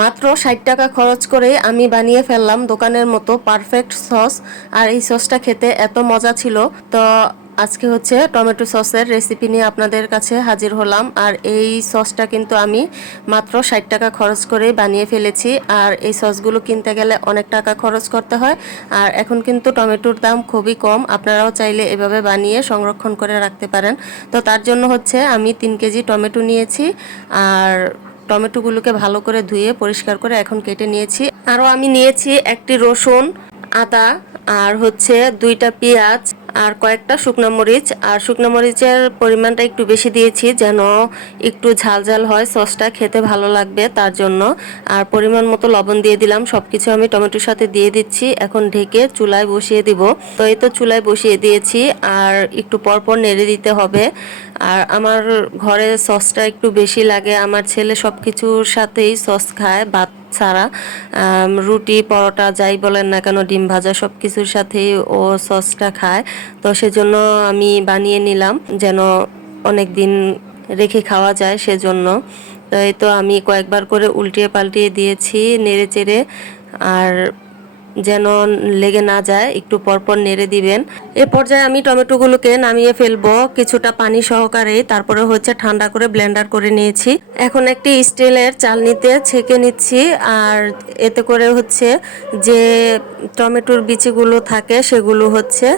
মাত্র ৬০ টাকা খরচ করে আমি বানিয়ে ফেললাম দোকানের মতো পারফেক্ট সস। আর এই সসটা খেতে এত মজা ছিল। তো আজকে হচ্ছে টমেটো সসের রেসিপি নিয়ে আপনাদের কাছে হাজির হলাম। আর এই সসটা কিন্তু আমি মাত্র ৬০ টাকা খরচ করে বানিয়ে ফেলেছি। আর এই সসগুলো কিনতে গেলে অনেক টাকা খরচ করতে হয়। আর এখন কিন্তু টমেটোর দাম খুবই কম, আপনারাও চাইলে এভাবে বানিয়ে সংরক্ষণ করে রাখতে পারেন। তো তার জন্য হচ্ছে আমি ৩ কেজি টমেটো নিয়েছি। আর টমেটোগুলোকে ভালো করে ধুয়ে পরিষ্কার করে এখন কেটে নিয়েছি। আরও আমি নিয়েছি একটি রসুন, আদা, আর হচ্ছে 2টা পেঁয়াজ, আর কয়েকটা শুকনো মরিচ। আর শুকনো মরিচের পরিমাণটা একটু বেশি দিয়েছি যেন একটু ঝাল ঝাল হয়, সসটা খেতে ভালো লাগবে তার জন্য। আর পরিমাণ মতো লবণ দিয়ে দিলাম। সব কিছু আমি টমেটোর সাথে দিয়ে দিচ্ছি। এখন ঢেকে চুলায় বসিয়ে দিব। তো এই তো চুলায় বসিয়ে দিয়েছি। আর একটু পরপর নেড়ে দিতে হবে। আর আমার ঘরে সসটা একটু বেশি লাগে, আমার ছেলে সব কিছুর সাথেই সস খায়, ভাত ছাড়া। রুটি পরোটা যাই বলেন না কেন, ডিম ভাজা সব কিছুর সাথেই ও সসটা খায়। তো সেজন্য আমি বানিয়ে নিলাম যেন অনেক দিন রেখে খাওয়া যায় সেজন্য। তো এই তো আমি কয়েকবার করে উল্টিয়ে পাল্টিয়ে দিয়েছি নেড়ে চেড়ে। আর যেন লেগে না যায় একটু পরপর নেড়ে দিবেন। এ পর্যায়ে আমি টমেটোগুলোকে নামিয়ে ফেলবো কিছুটা পানি সহকারে। তারপরে হচ্ছে ঠান্ডা করে ব্লেন্ডার করে নিয়েছি। এখন একটি স্টিলের চালনিতে ছেঁকে নিচ্ছি। আর এতে করে হচ্ছে যে টমেটোর বিচিগুলো থাকে সেগুলো হচ্ছে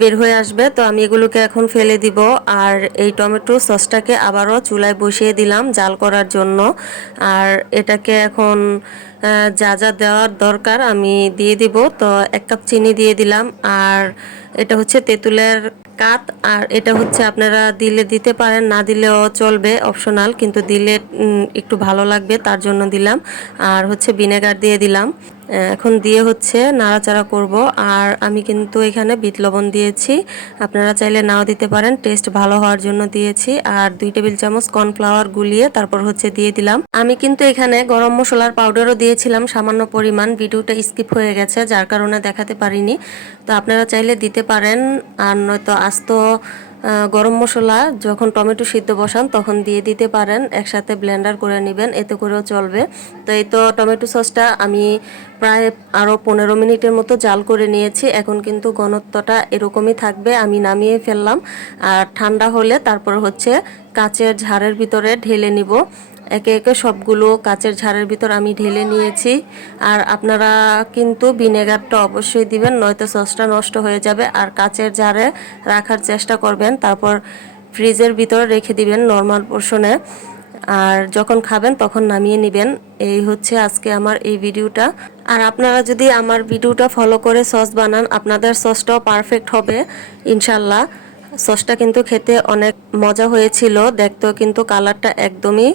বের হয়ে আসবে। তো আমি এগুলোকে এখন ফেলে দিব। আর এই টমেটো সসটাকে আবারও চুলায় বসিয়ে দিলাম জাল করার জন্য। আর এটাকে এখন যা যা দেওয়ার দরকার আমি দিয়ে দিব। তো 1 কাপ চিনি দিয়ে দিলাম। আর এটা হচ্ছে তেঁতুলের কাত। আর এটা হচ্ছে আপনারা দিলে দিতে পারেন, না দিলেও চলবে, অপশনাল, কিন্তু দিলে একটু ভালো লাগবে তার জন্য দিলাম। আর হচ্ছে ভিনেগার দিয়ে দিলাম। এখন দিয়ে হচ্ছে নাড়াচাড়া করব। আর আমি কিন্তু এখানে বিট লবণ দিয়েছি, আপনারা চাইলে নাও দিতে পারেন, টেস্ট ভালো হওয়ার জন্য দিয়েছি। আর 2 টেবিল চামচ কর্নফ্লাওয়ার গুলিয়ে তারপর হচ্ছে দিয়ে দিলাম। আমি কিন্তু এখানে গরম মশলার পাউডারও দিয়েছিলাম সামান্য পরিমাণ, ভিডিওটা স্কিপ হয়ে গেছে যার কারণে দেখাতে পারিনি। তো আপনারা চাইলে দিতে পারেন। আর নয়তো আস্ত গরম মশলা যখন টমেটো সিদ্ধ বসান তখন দিয়ে দিতে পারেন, একসাথে ব্লেন্ডার করে নেবেন, এতে করেও চলবে। তো এই তো টমেটো সসটা আমি প্রায় আরও 15 মিনিটের মতো জাল করে নিয়েছি। এখন কিন্তু ঘনত্বটা এরকমই থাকবে। আমি নামিয়ে ফেললাম। আর ঠান্ডা হলে তারপর হচ্ছে কাচের ঝাড়ের ভিতরে ঢেলে নিব। একে একে সবগুলো কাচের ঝাড়ের ভিতর আমি ঢেলে নিয়েছি। আর আপনারা কিন্তু ভিনেগারটা অবশ্যই দিবেন, নয়তো সসটা নষ্ট হয়ে যাবে। আর কাচের ঝাড়ে রাখার চেষ্টা করবেন, তারপর ফ্রিজের ভিতর রেখে দিবেন নর্মাল পোর্শনে। আর যখন খাবেন তখন নামিয়ে নেবেন। এই হচ্ছে আজকে আমার এই ভিডিওটা। আর আপনারা যদি আমার ভিডিওটা ফলো করে সস বানান, আপনাদের সসটাও পারফেক্ট হবে ইনশাল্লাহ। সসটা কিন্তু খেতে অনেক মজা হয়েছিল, দেখতেও কিন্তু কালারটা একদমই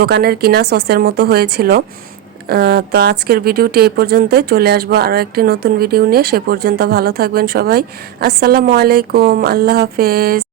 দোকানের কিনা সসের মতো হয়েছিল। তো আজকের ভিডিওটি এই পর্যন্তই। চলে আসবো আরও একটি নতুন ভিডিও নিয়ে। সে পর্যন্ত ভালো থাকবেন সবাই। আসসালামু আলাইকুম, আল্লাহ হাফেজ।